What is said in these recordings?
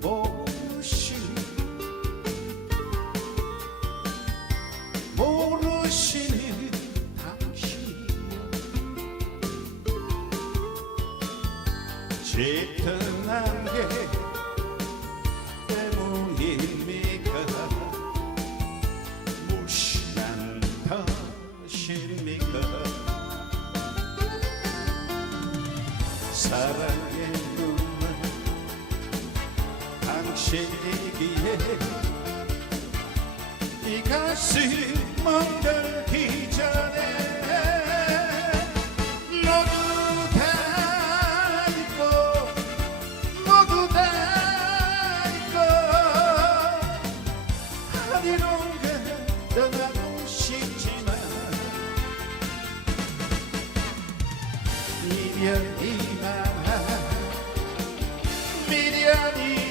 모르시니 모르시니 당신 짙은 게 때문입니까 무시한 탓입니까 사랑 당신이기에 이 가슴 멍들기 전에 모두 다 잊고 모두 다 잊고 어디론가 떠나고 싶지만 미련이만 미련이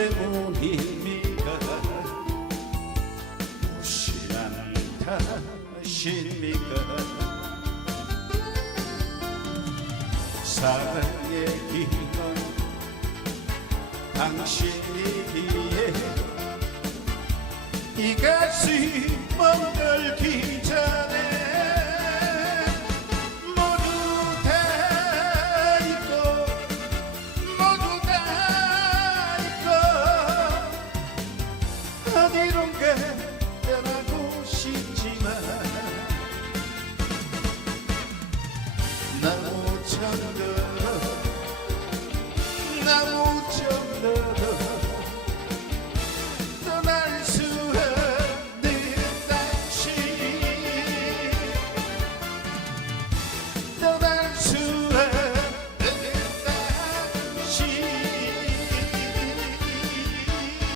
때문입니까 무심한 탓입니까? 사랑의 기원 당신이기에 이 가슴 멍들기 another one.